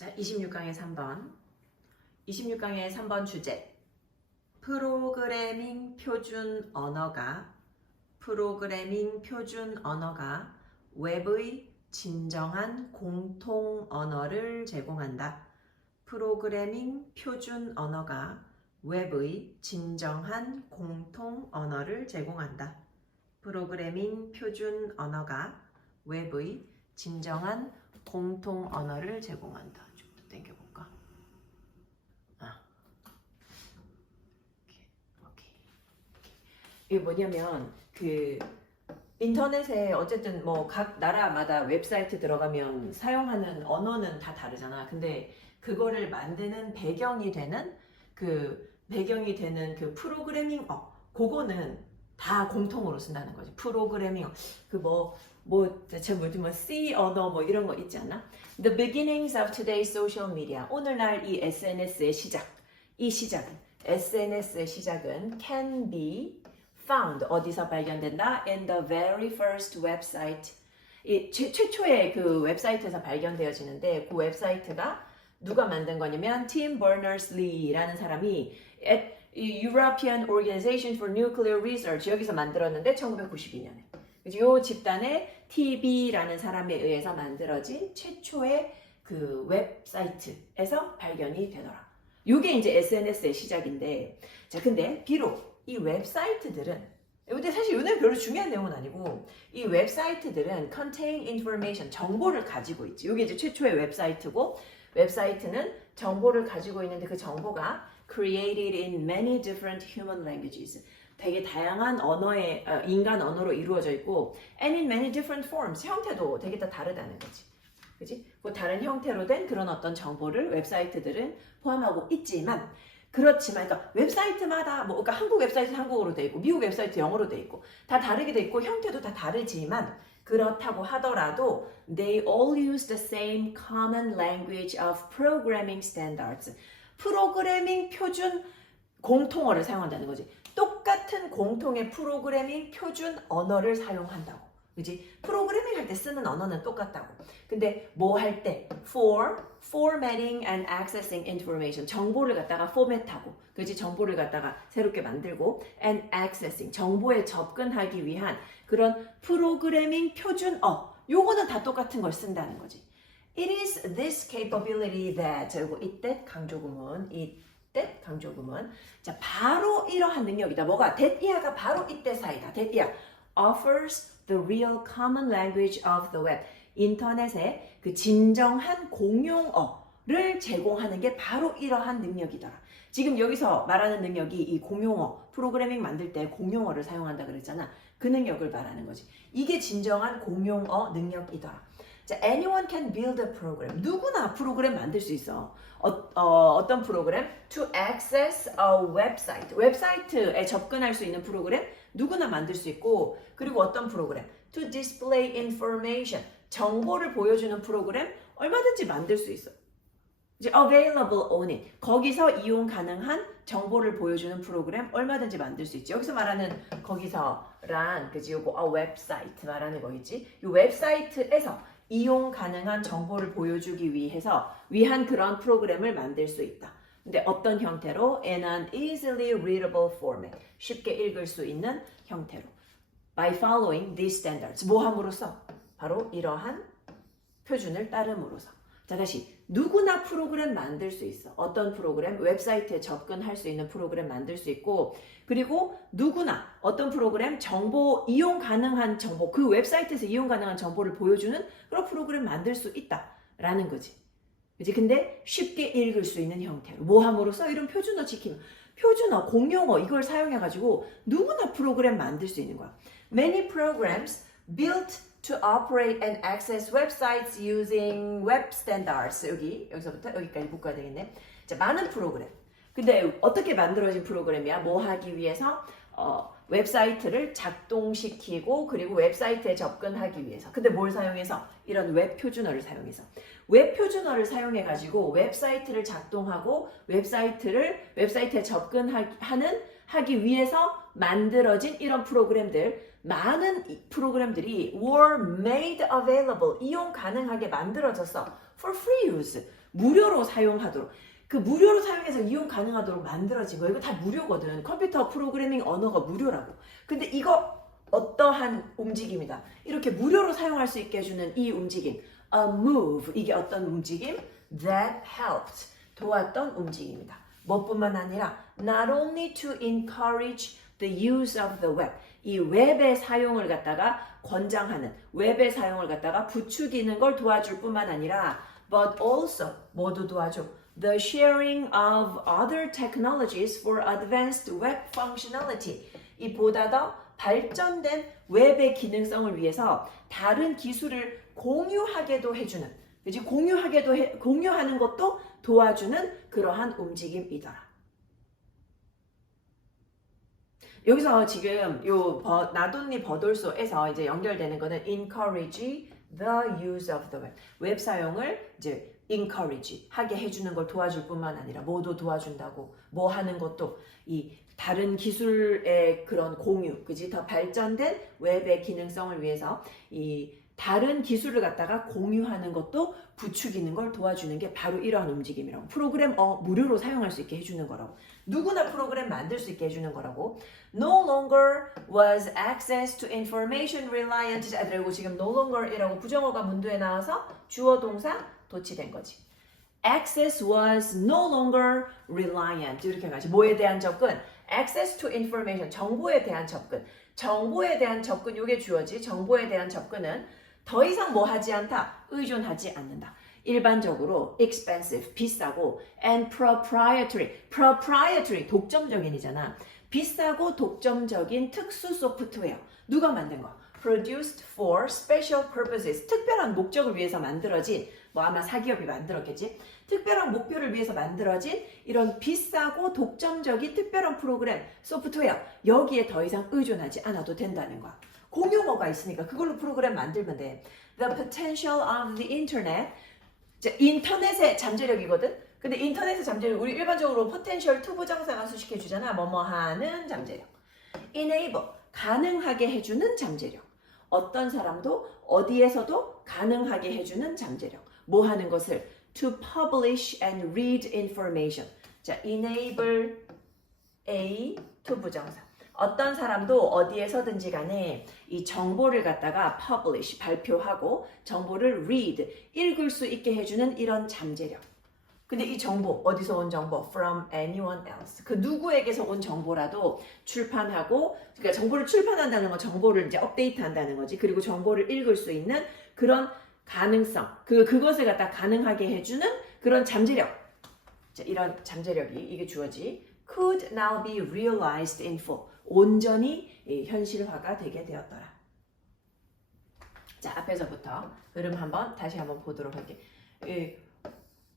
자, 26강의 3번. 26강의 3번 주제. 프로그래밍 표준 언어가 웹의 진정한 공통 언어를 제공한다. 프로그래밍 표준 언어가 웹의 진정한 공통 언어를 제공한다. 프로그래밍 표준 언어가 웹의 진정한 공통 언어를 제공한다. 좀 더 당겨볼까? 오케이. 이게 뭐냐면 인터넷에 어쨌든 뭐 각 나라마다 웹사이트 들어가면 사용하는 언어는 다 다르잖아. 근데 그거를 만드는 배경이 되는 그 프로그래밍어, 그거는 다 공통으로 쓴다는 거지. 프로그래밍어, C 언어 뭐 이런 거 있지 않나? The beginnings of today's social media. 오늘날 이 SNS의 시작은 SNS의 시작은 can be found. 어디서 발견된다? In the very first website. 최초의 그 웹사이트에서 발견되어지는데 그 웹사이트가 누가 만든 거냐면 Tim Berners-Lee라는 사람이 European Organization for Nuclear Research 여기서 만들었는데 1992년에. 이 집단의 TB라는 사람에 의해서 만들어진 최초의 그 웹사이트에서 발견이 되더라. 이게 이제 SNS의 시작인데, 자, 근데 비록 이 웹사이트들은, 근데 사실 이거는 별로 중요한 내용은 아니고, 이 웹사이트들은 contain information, 정보를 가지고 있지. 이게 이제 최초의 웹사이트고, 웹사이트는 정보를 가지고 있는데 그 정보가 created in many different human languages. 되게 다양한 언어의 인간 언어로 이루어져 있고 and in many different forms. 형태도 되게 다 다르다는 거지. 그지? 뭐 다른 형태로 된 그런 어떤 정보를 웹사이트들은 포함하고 있지만 그러니까 웹사이트마다 그러니까 한국 웹사이트 한국어로 돼 있고 미국 웹사이트 영어로 돼 있고 다 다르게 돼 있고 형태도 다 다르지만 그렇다고 하더라도 they all use the same common language of programming standards. 프로그래밍 표준 공통어를 사용한다는 거지. 똑같은 공통의 프로그래밍 표준 언어를 사용한다고. 그지? 프로그래밍 할 때 쓰는 언어는 똑같다고. 근데 뭐 할 때? For formatting and accessing information. 정보를 갖다가 포맷하고, 그지? 정보를 갖다가 새롭게 만들고, and accessing. 정보에 접근하기 위한 그런 프로그래밍 표준어. 요거는 다 똑같은 걸 쓴다는 거지. It is this capability that, 이때 강조구문, 자, 바로 이러한 능력이다. 뭐가? that 이하가 바로 이때 사이다. that 이하 offers the real common language of the web. 인터넷의 그 진정한 공용어를 제공하는 게 바로 이러한 능력이더라. 지금 여기서 말하는 능력이 이 공용어, 프로그래밍 만들 때 공용어를 사용한다 그랬잖아. 그 능력을 말하는 거지. 이게 진정한 공용어 능력이더라. 자, anyone can build a program. 누구나 프로그램 만들 수 있어. 어떤 프로그램? To access a website. 웹사이트에 접근할 수 있는 프로그램 누구나 만들 수 있고, 그리고 어떤 프로그램? To display information. 정보를 보여주는 프로그램 얼마든지 만들 수 있어. 이제 available on it. 거기서 이용 가능한 정보를 보여주는 프로그램 얼마든지 만들 수 있지. 여기서 말하는 거기서란 그지? 요거 웹사이트 말하는 거겠지. 이 웹사이트에서 이용 가능한 정보를 보여주기 위한 그런 프로그램을 만들 수 있다. 근데 어떤 형태로? In an easily readable format. 쉽게 읽을 수 있는 형태로. By following these standards. 뭐 함으로써? 바로 이러한 표준을 따름으로써. 자, 다시. 누구나 프로그램 만들 수 있어. 어떤 프로그램? 웹사이트에 접근할 수 있는 프로그램 만들 수 있고, 그리고 누구나 어떤 프로그램 정보 이용 가능한 정보, 그 웹사이트에서 이용 가능한 정보를 보여주는 그런 프로그램 만들 수 있다라는 거지. 그치? 근데 쉽게 읽을 수 있는 형태로. 뭐 함으로써? 이런 표준어 지킴. 표준어, 공용어 이걸 사용해가지고 누구나 프로그램 만들 수 있는 거야. Many programs built to operate and access websites using web standards. 여기서부터 여기까지 묶어야 되겠네. 자, 많은 프로그램. 근데 어떻게 만들어진 프로그램이야? 뭐 하기 위해서? 웹사이트를 작동시키고 그리고 웹사이트에 접근하기 위해서. 근데 뭘 사용해서? 이런 웹 표준어를 사용해서. 웹 표준어를 사용해가지고 웹사이트를 작동하고 웹사이트에 접근하기 위해서 만들어진 이런 프로그램들. 많은 프로그램들이 were made available, 이용 가능하게 만들어졌어. for free use, 무료로 사용하도록 그 무료로 사용해서 이용 가능하도록 만들어진 거예요. 이거 다 무료거든. 컴퓨터 프로그래밍 언어가 무료라고. 근데 이거 어떠한 움직임이다. 이렇게 무료로 사용할 수 있게 해주는 이 움직임. A move. 이게 어떤 움직임? That helped. 도왔던 움직임이다. 뭐뿐만 아니라 not only to encourage the use of the web. 이 웹의 사용을 갖다가 권장하는 웹의 사용을 갖다가 부추기는 걸 도와줄 뿐만 아니라 but also 뭐도 도와줘? The sharing of other technologies for advanced web functionality. 이 보다 더 발전된 웹의 기능성을 위해서 다른 기술을 공유하게도 해주는, 그치? 공유하는 것도 도와주는 그러한 움직임이더라. 여기서 지금 요 나돈니 버돌소에서 이제 연결되는 거는 encourage the use of the web. 웹 사용을 이제 encourage 하게 해주는 걸 도와줄 뿐만 아니라 뭐도 도와준다고 뭐 하는 것도 이 다른 기술의 그런 공유, 그지? 더 발전된 웹의 기능성을 위해서 이 다른 기술을 갖다가 공유하는 것도 부추기는 걸 도와주는 게 바로 이러한 움직임이라고. 프로그램 무료로 사용할 수 있게 해주는 거라고. 누구나 프로그램 만들 수 있게 해주는 거라고. No longer was access to information reliant. 그리고 지금 no longer이라고 부정어가 문두에 나와서 주어 동사 도치된 거지. Access was no longer reliant. 이렇게 가지. 뭐에 대한 접근? Access to information. 정보에 대한 접근. 정보에 대한 접근. 이게 주어지. 정보에 대한 접근은 더 이상 뭐 하지 않다? 의존하지 않는다. 일반적으로 expensive, 비싸고 and proprietary, 독점적인이잖아. 비싸고 독점적인 특수 소프트웨어. 누가 만든 거? Produced for special purposes. 특별한 목적을 위해서 만들어진, 뭐 아마 사기업이 만들었겠지? 특별한 목표를 위해서 만들어진 이런 비싸고 독점적인 특별한 프로그램, 소프트웨어. 여기에 더 이상 의존하지 않아도 된다는 거야. 공용어가 있으니까 그걸로 프로그램 만들면 돼. The potential of the internet. 인터넷의 잠재력이거든? 근데 인터넷의 잠재력, 우리 일반적으로 potential 투부정사가 수식해주잖아. 뭐뭐 하는 잠재력. enable, 가능하게 해주는 잠재력. 어떤 사람도 어디에서도 가능하게 해주는 잠재력. 뭐 하는 것을? To publish and read information. 자, enable A 투부정사. 어떤 사람도 어디에서든지 간에 이 정보를 갖다가 publish, 발표하고 정보를 read, 읽을 수 있게 해주는 이런 잠재력. 근데 이 정보, 어디서 온 정보? From anyone else. 그 누구에게서 온 정보라도 출판하고, 그러니까 정보를 출판한다는 건 정보를 이제 업데이트한다는 거지. 그리고 정보를 읽을 수 있는 그런 가능성, 그것을 갖다 가능하게 해주는 그런 잠재력. 자, 이런 잠재력이, 이게 주어지. Could now be realized in full. 온전히 현실화가 되게 되었더라. 자, 앞에서부터 흐름 다시 한번 보도록 할게.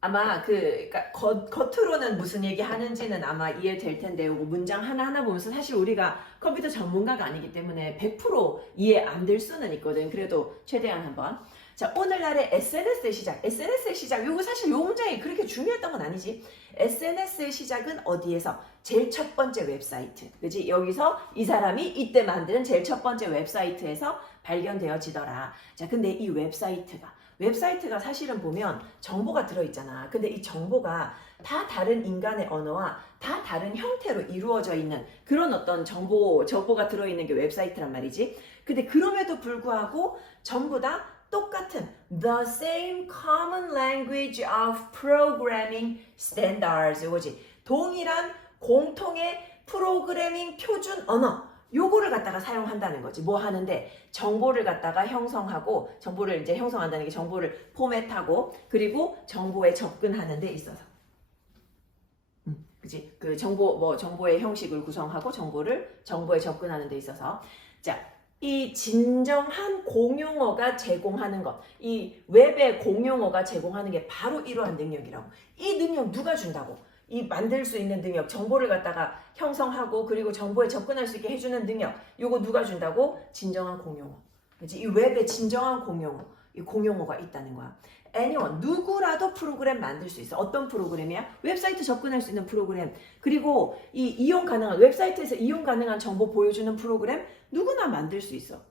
아마 그러니까 겉으로는 무슨 얘기 하는지는 아마 이해될 텐데, 문장 하나하나 보면서 사실 우리가 컴퓨터 전문가가 아니기 때문에 100% 이해 안 될 수는 있거든. 그래도 최대한 한번. 자, 오늘날의 SNS의 시작. SNS의 시작. 요거 사실 요 문장이 그렇게 중요했던 건 아니지. SNS의 시작은 어디에서? 제일 첫 번째 웹사이트. 그지? 여기서 이 사람이 이때 만든 제일 첫 번째 웹사이트에서 발견되어지더라. 자, 근데 이 웹사이트가 사실은 보면 정보가 들어있잖아. 근데 이 정보가 다 다른 인간의 언어와 다 다른 형태로 이루어져 있는 그런 어떤 정보가 들어있는 게 웹사이트란 말이지. 근데 그럼에도 불구하고 전부 다 똑같은 the same common language of programming standards. 이거지. 동일한 공통의 프로그래밍 표준 언어. 요거를 갖다가 사용한다는 거지. 뭐 하는데? 정보를 갖다가 형성하고, 정보를 이제 형성한다는 게 정보를 포맷하고, 그리고 정보에 접근하는 데 있어서. 그치? 그 정보의 형식을 구성하고, 정보에 접근하는 데 있어서. 자, 이 진정한 공용어가 제공하는 것, 이 웹의 공용어가 제공하는 게 바로 이러한 능력이라고. 이 능력 누가 준다고? 이 만들 수 있는 능력, 정보를 갖다가 형성하고 그리고 정보에 접근할 수 있게 해주는 능력, 요거 누가 준다고? 진정한 공용어. 그치? 이 웹의 진정한 공용어, 이 공용어가 있다는 거야. anyone, 누구라도 프로그램 만들 수 있어. 어떤 프로그램이야? 웹사이트 접근할 수 있는 프로그램. 그리고 웹사이트에서 이용 가능한 정보 보여주는 프로그램 누구나 만들 수 있어.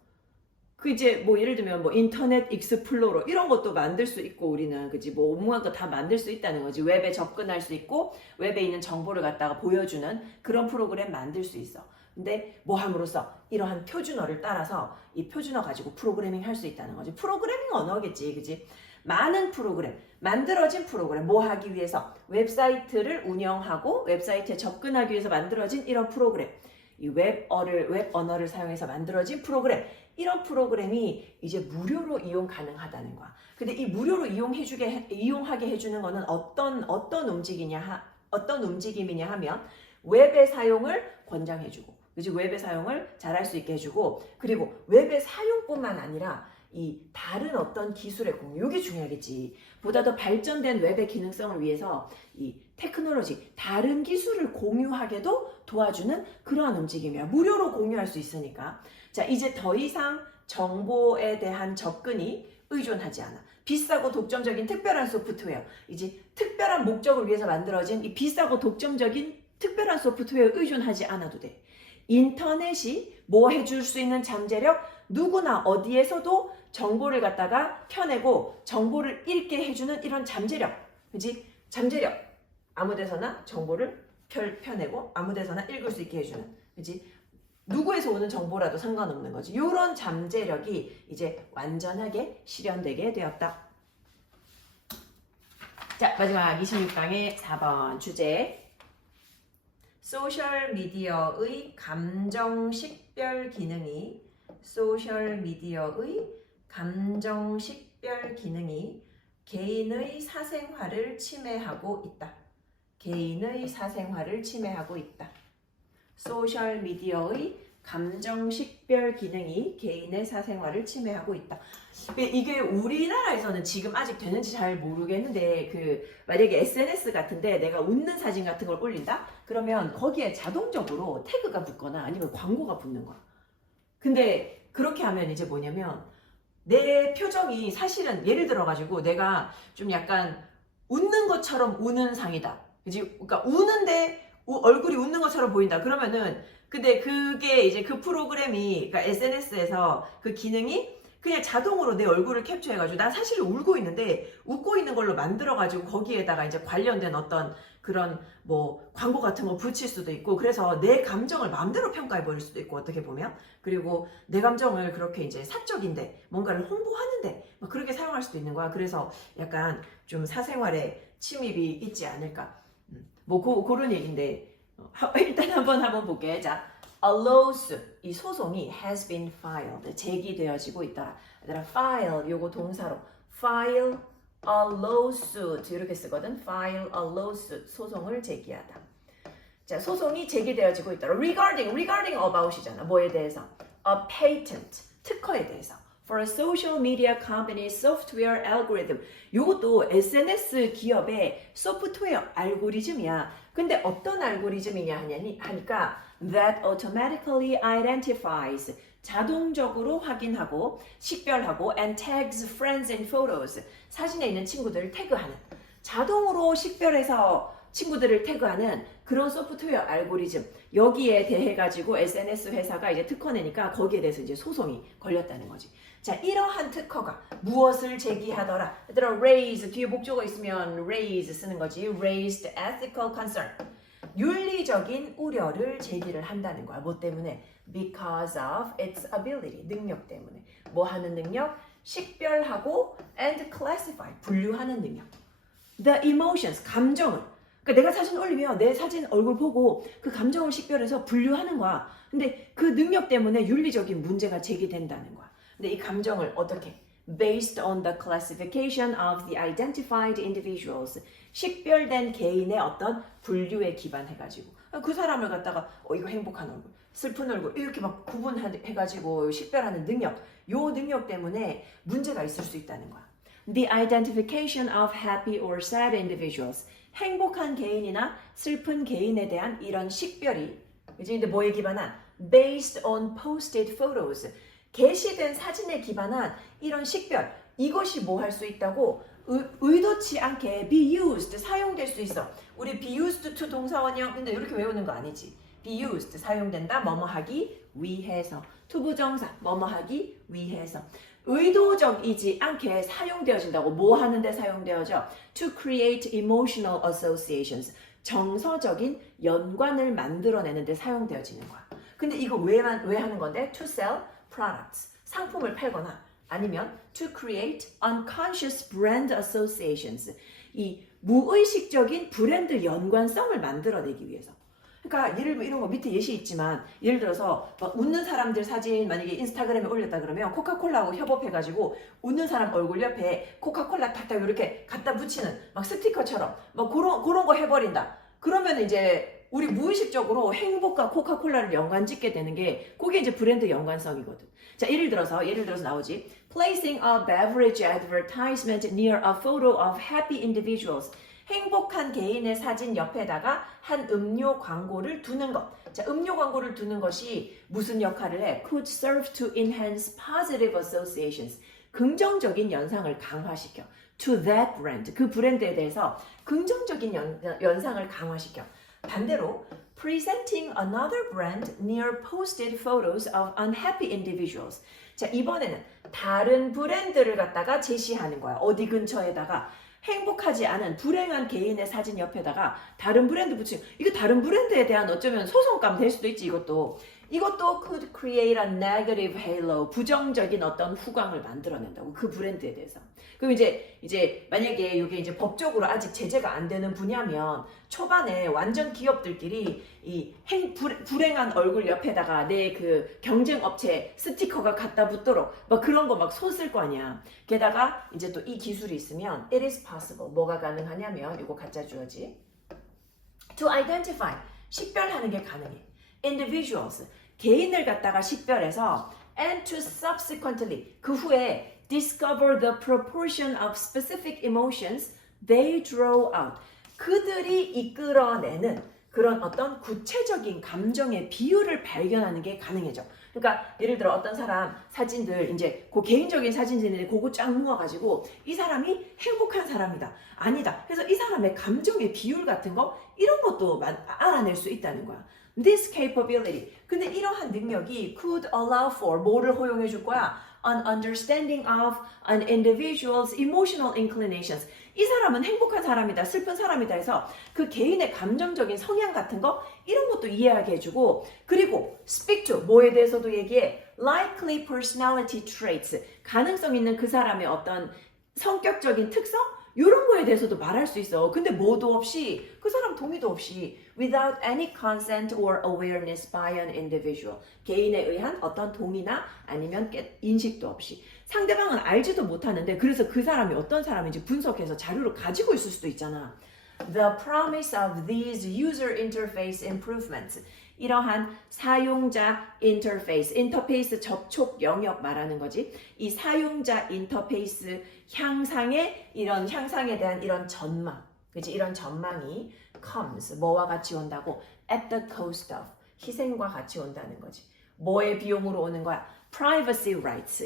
그 이제 뭐 예를 들면 뭐 인터넷 익스플로러 이런 것도 만들 수 있고 우리는 그지 뭐 온갖 거 다 만들 수 있다는 거지. 웹에 접근할 수 있고 웹에 있는 정보를 갖다가 보여주는 그런 프로그램 만들 수 있어. 근데 뭐 함으로써 이러한 표준어를 따라서 이 표준어 가지고 프로그래밍 할 수 있다는 거지. 프로그래밍 언어겠지, 그지? 많은 프로그램, 만들어진 프로그램, 뭐 하기 위해서 웹사이트를 운영하고 웹사이트에 접근하기 위해서 만들어진 이런 프로그램. 이 웹 언어를 사용해서 만들어진 프로그램. 이런 프로그램이 이제 무료로 이용 가능하다는 거야. 근데 이 무료로 이용하게 해주는 거는 어떤 움직임이냐 하면 웹의 사용을 권장해주고, 그지? 웹의 사용을 잘할 수 있게 해주고, 그리고 웹의 사용뿐만 아니라 이 다른 어떤 기술의 공유, 이게 중요하겠지. 보다 더 발전된 웹의 기능성을 위해서 이 테크놀로지, 다른 기술을 공유하게도 도와주는 그러한 움직임이야. 무료로 공유할 수 있으니까. 자, 이제 더 이상 정보에 대한 접근이 의존하지 않아. 비싸고 독점적인 특별한 소프트웨어, 이제 특별한 목적을 위해서 만들어진 이 비싸고 독점적인 특별한 소프트웨어에 의존하지 않아도 돼. 인터넷이 뭐 해줄 수 있는 잠재력, 누구나 어디에서도 정보를 갖다가 펴내고 정보를 읽게 해주는 이런 잠재력, 그지? 잠재력, 아무데서나 정보를 펴내고 아무데서나 읽을 수 있게 해주는, 그지? 누구에서 오는 정보라도 상관없는 거지. 이런 잠재력이 이제 완전하게 실현되게 되었다. 자, 마지막 26강의 4번 주제. 소셜미디어의 감정식별 기능이 개인의 사생활을 침해하고 있다. 개인의 사생활을 침해하고 있다. 소셜미디어의 감정식별 기능이 개인의 사생활을 침해하고 있다. 이게 우리나라에서는 지금 아직 되는지 잘 모르겠는데 만약에 SNS 같은데 내가 웃는 사진 같은 걸 올린다? 그러면 거기에 자동적으로 태그가 붙거나 아니면 광고가 붙는 거야. 근데 그렇게 하면 이제 뭐냐면 내 표정이 사실은 예를 들어가지고 내가 좀 약간 웃는 것처럼 우는 상이다. 그지? 그러니까 우는데 얼굴이 웃는 것처럼 보인다. 그러면은 근데 그게 이제 그 프로그램이 그러니까 SNS에서 그 기능이 그냥 자동으로 내 얼굴을 캡처해가지고 나 사실 울고 있는데 웃고 있는 걸로 만들어가지고 거기에다가 이제 관련된 어떤 그런 뭐 광고 같은 거 붙일 수도 있고 그래서 내 감정을 마음대로 평가해 버릴 수도 있고 어떻게 보면 그리고 내 감정을 그렇게 이제 사적인데 뭔가를 홍보하는데 막 그렇게 사용할 수도 있는 거야. 그래서 약간 좀 사생활에 침입이 있지 않을까. 뭐 그런 얘기인데 일단 한번 볼게. 자, a lawsuit 이 소송이 has been filed 제기되어지고 있다. 얘들아 file 요거 동사로 file a lawsuit 이렇게 쓰거든. file a lawsuit 소송을 제기하다. 자, 소송이 제기되어지고 있다. regarding about이잖아. 뭐에 대해서? a patent 특허에 대해서. For a social media company's software algorithm. 이것도 SNS 기업의 소프트웨어 알고리즘이야. 근데 어떤 알고리즘이냐 하니까 that automatically identifies 자동적으로 확인하고 식별하고 and tags friends in photos 사진에 있는 친구들을 태그하는 자동으로 식별해서 친구들을 태그하는 그런 소프트웨어 알고리즘 여기에 대해 가지고 SNS 회사가 이제 특허 내니까 거기에 대해서 이제 소송이 걸렸다는 거지. 자, 이러한 특허가 무엇을 제기하더라? 얘들아, raise 뒤에 목적어 있으면 raise 쓰는 거지. raised ethical concern. 윤리적인 우려를 제기를 한다는 거야. 뭐 때문에? Because of its ability. 능력 때문에. 뭐 하는 능력? 식별하고 and classify. 분류하는 능력. The emotions. 감정을. 그러니까 내가 사진 올리면 내 사진 얼굴 보고 그 감정을 식별해서 분류하는 거야. 근데 그 능력 때문에 윤리적인 문제가 제기된다는 거야. 근데 이 감정을 어떻게? Based on the classification of the identified individuals. 식별된 개인의 어떤 분류에 기반해가지고 그 사람을 갖다가 이거 행복한 얼굴, 슬픈 얼굴 이렇게 막 구분해가지고 식별하는 능력, 요 능력 때문에 문제가 있을 수 있다는 거야. The identification of happy or sad individuals. 행복한 개인이나 슬픈 개인에 대한 이런 식별이 그치? 근데 뭐에 기반한? Based on posted photos. 게시된 사진에 기반한 이런 식별. 이것이 뭐 할 수 있다고? 의도치 않게 be used. 사용될 수 있어. 우리 be used to 동사원형 근데 이렇게 외우는 거 아니지. be used 사용된다 뭐뭐 하기 위해서. 투부정사 뭐뭐 하기 위해서. 의도적이지 않게 사용되어진다고. 뭐 하는데 사용되어져? To create emotional associations. 정서적인 연관을 만들어내는데 사용되어지는 거야. 근데 이거 왜 하는 건데? To sell products. 상품을 팔거나 아니면 to create unconscious brand associations. 이 무의식적인 브랜드 연관성을 만들어내기 위해서. 그러니까 예를 들어 이런 거 밑에 예시 있지만 예를 들어서 막 웃는 사람들 사진 만약에 인스타그램에 올렸다 그러면 코카콜라하고 협업해가지고 웃는 사람 얼굴 옆에 코카콜라 탁탁 이렇게 갖다 붙이는 막 스티커처럼 막 그런 거 해버린다. 그러면 이제 우리 무의식적으로 행복과 코카콜라를 연관짓게 되는 게 그게 이제 브랜드 연관성이거든. 자, 예를 들어서 나오지. Placing a beverage advertisement near a photo of happy individuals. 행복한 개인의 사진 옆에다가 한 음료 광고를 두는 것. 자, 음료 광고를 두는 것이 무슨 역할을 해? Could serve to enhance positive associations. 긍정적인 연상을 강화시켜. To that brand. 그 브랜드에 대해서 긍정적인 연상을 강화시켜. 반대로 presenting another brand near posted photos of unhappy individuals. 자, 이번에는 다른 브랜드를 갖다가 제시하는 거야. 어디 근처에다가 행복하지 않은 불행한 개인의 사진 옆에다가 다른 브랜드 붙이는. 이거 다른 브랜드에 대한 어쩌면 소송감 될 수도 있지. 이것도 could create a negative halo. 부정적인 어떤 후광을 만들어낸다고. 그 브랜드에 대해서. 그럼 이제 만약에 이게 이제 법적으로 아직 제재가 안 되는 분야면 초반에 완전 기업들끼리 이 불행한 얼굴 옆에다가 내 그 경쟁 업체 스티커가 갖다 붙도록 막 그런 거 막 손 쓸 거 아니야. 게다가 이제 또 이 기술이 있으면 it is possible. 뭐가 가능하냐면 이거 가짜 주어지. To identify. 식별하는 게 가능해. Individuals. 개인을 갖다가 식별해서 and to subsequently. 그 후에 discover the proportion of specific emotions they draw out. 그들이 이끌어내는 그런 어떤 구체적인 감정의 비율을 발견하는 게 가능해져. 그러니까 예를 들어 어떤 사람 사진들 이제 그 개인적인 사진들인데 그거 쫙 모아가지고 이 사람이 행복한 사람이다. 아니다. 그래서 이 사람의 감정의 비율 같은 거 이런 것도 알아낼 수 있다는 거야. This capability. 근데 이러한 능력이 could allow for 뭐를 허용해 줄 거야? An understanding of an individual's emotional inclinations. 이 사람은 행복한 사람이다, 슬픈 사람이다 해서 그 개인의 감정적인 성향 같은 거 이런 것도 이해하게 해주고 그리고 speak to 뭐에 대해서도 얘기해. Likely personality traits. 가능성 있는 그 사람의 어떤 성격적인 특성? 이런 거에 대해서도 말할 수 있어. 근데 뭐도 없이 그 사람 동의도 없이 without any consent or awareness by an individual. 개인에 의한 어떤 동의나 아니면 인식도 없이. 상대방은 알지도 못하는데 그래서 그 사람이 어떤 사람인지 분석해서 자료를 가지고 있을 수도 있잖아. The promise of these user interface improvements. 이러한 사용자 인터페이스 접촉 영역 말하는 거지. 이 사용자 인터페이스 이런 향상에 대한 이런 전망, 그치? 이런 전망이 comes 뭐와 같이 온다고? At the cost of 희생과 같이 온다는 거지. 뭐의 비용으로 오는 거야? Privacy rights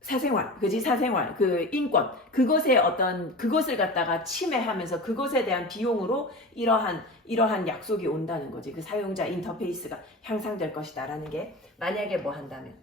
사생활, 그지? 사생활, 그 인권, 그것을 갖다가 침해하면서 그것에 대한 비용으로 이러한 약속이 온다는 거지. 그 사용자 인터페이스가 향상될 것이다라는 게 만약에 뭐 한다면,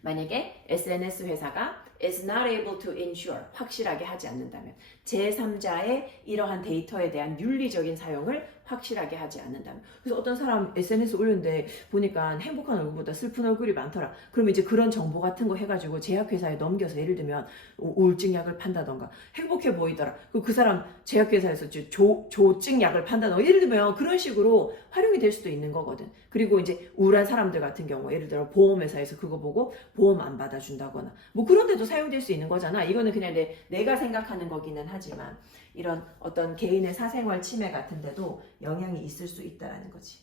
만약에 SNS 회사가 is not able to ensure 확실하게 하지 않는다면, 제3자의 이러한 데이터에 대한 윤리적인 사용을 확실하게 하지 않는다면. 그래서 어떤 사람 SNS 올렸는데 보니까 행복한 얼굴보다 슬픈 얼굴이 많더라. 그러면 이제 그런 정보 같은 거 해가지고 제약회사에 넘겨서 예를 들면 우울증 약을 판다던가 행복해 보이더라. 그 사람 제약회사에서 조증 약을 판다던가 예를 들면 그런 식으로 활용이 될 수도 있는 거거든. 그리고 이제 우울한 사람들 같은 경우 예를 들어 보험회사에서 그거 보고 보험 안 받아준다거나 뭐 그런 데도 사용될 수 있는 거잖아. 이거는 그냥 내가 생각하는 거기는 하지만 이런 어떤 개인의 사생활 침해 같은 데도 영향이 있을 수 있다라는 거지.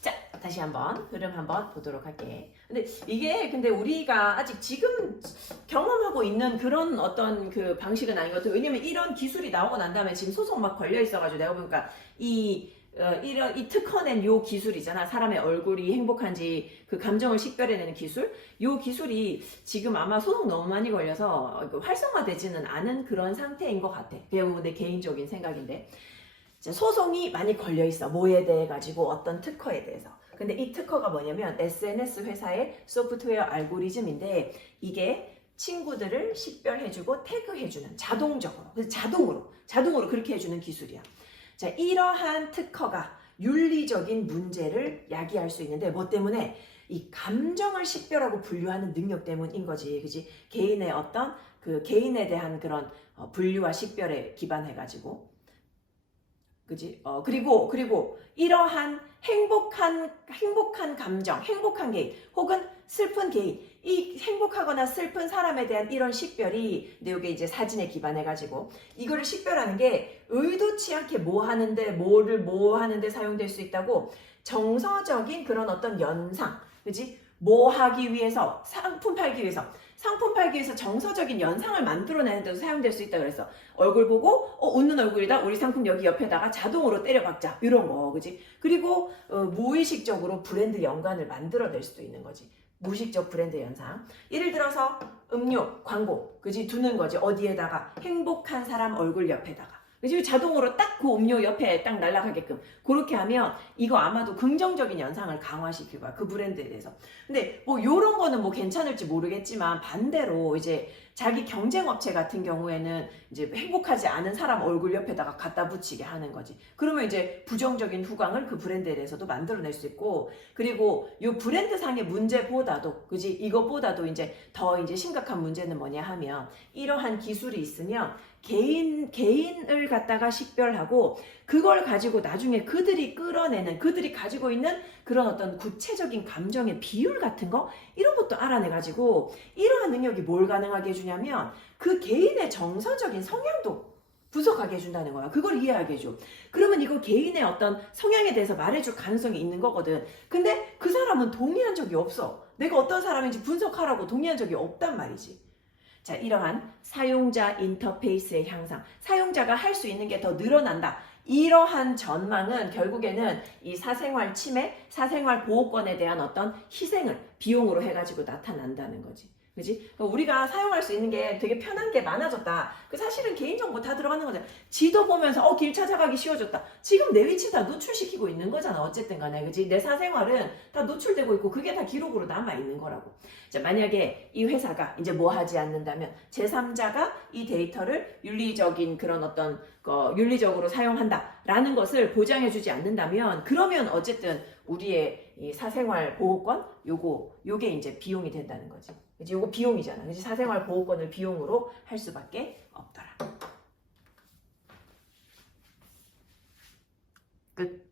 자, 다시 한번 흐름 한번 보도록 할게. 근데 우리가 아직 지금 경험하고 있는 그런 어떤 그 방식은 아닌 것 같아요. 왜냐면 이런 기술이 나오고 난 다음에 지금 소송 막 걸려 있어가지고 내가 보니까 이 이 특허낸 요 기술이잖아. 사람의 얼굴이 행복한지 그 감정을 식별해내는 기술. 요 기술이 지금 아마 소송 너무 많이 걸려서 활성화되지는 않은 그런 상태인 것 같아. 그냥 내 개인적인 생각인데. 소송이 많이 걸려 있어. 뭐에 대해 가지고 어떤 특허에 대해서. 근데 이 특허가 뭐냐면 SNS 회사의 소프트웨어 알고리즘인데 이게 친구들을 식별해주고 태그해주는 자동적으로. 그래서 자동으로 그렇게 해주는 기술이야. 자, 이러한 특허가 윤리적인 문제를 야기할 수 있는데 뭐 때문에? 이 감정을 식별하고 분류하는 능력 때문인 거지. 그지? 개인의 어떤 그 개인에 대한 그런 분류와 식별에 기반해가지고. 그지? 그리고 이러한 행복한 감정, 행복한 개인 혹은 슬픈 개인, 이 행복하거나 슬픈 사람에 대한 이런 식별이, 근데 이게 이제 사진에 기반해가지고 이거를 식별하는 게 의도치 않게 뭐 하는데 사용될 수 있다고. 정서적인 그런 어떤 연상, 그지? 뭐 하기 위해서, 상품 팔기 위해서 정서적인 연상을 만들어내는 데도 사용될 수 있다 그랬어. 얼굴 보고 웃는 얼굴이다. 우리 상품 여기 옆에다가 자동으로 때려박자. 이런 거. 그지? 그리고 무의식적으로 브랜드 연관을 만들어낼 수도 있는 거지. 무의식적 브랜드 연상. 예를 들어서 음료 광고. 그지? 두는 거지. 어디에다가? 행복한 사람 얼굴 옆에다가. 그지? 자동으로 딱 그 음료 옆에 딱 날아가게끔 그렇게 하면 이거 아마도 긍정적인 연상을 강화시킬 거야. 그 브랜드에 대해서. 근데 뭐 요런 거는 뭐 괜찮을지 모르겠지만 반대로 이제 자기 경쟁업체 같은 경우에는 이제 행복하지 않은 사람 얼굴 옆에다가 갖다 붙이게 하는 거지. 그러면 이제 부정적인 후광을 그 브랜드에 대해서도 만들어낼 수 있고, 그리고 요 브랜드상의 문제보다도, 그지? 이것보다도 이제 더 이제 심각한 문제는 뭐냐 하면 이러한 기술이 있으면 개인을 갖다가 식별하고 그걸 가지고 나중에 그들이 가지고 있는 그런 어떤 구체적인 감정의 비율 같은 거 이런 것도 알아내가지고 이러한 능력이 뭘 가능하게 해주냐면 그 개인의 정서적인 성향도 분석하게 해준다는 거야. 그걸 이해하게 해줘. 그러면 이거 개인의 어떤 성향에 대해서 말해줄 가능성이 있는 거거든. 근데 그 사람은 동의한 적이 없어. 내가 어떤 사람인지 분석하라고 동의한 적이 없단 말이지. 자, 이러한 사용자 인터페이스의 향상, 사용자가 할 수 있는 게 더 늘어난다. 이러한 전망은 결국에는 이 사생활 침해, 사생활 보호권에 대한 어떤 희생을 비용으로 해가지고 나타난다는 거지. 그지? 우리가 사용할 수 있는 게 되게 편한 게 많아졌다. 사실은 개인정보 다 들어가는 거잖아. 지도 보면서 길 찾아가기 쉬워졌다. 지금 내 위치 다 노출시키고 있는 거잖아. 어쨌든 간에. 그지? 내 사생활은 다 노출되고 있고 그게 다 기록으로 남아있는 거라고. 자, 만약에 이 회사가 이제 뭐 하지 않는다면 제3자가 이 데이터를 윤리적인 그런 어떤 윤리적으로 사용한다라는 것을 보장해주지 않는다면 그러면 어쨌든 우리의 이 사생활 보호권 요게 이제 비용이 된다는 거지. 그치? 요거 비용이잖아. 그치? 사생활 보호권을 비용으로 할 수밖에 없더라. 끝.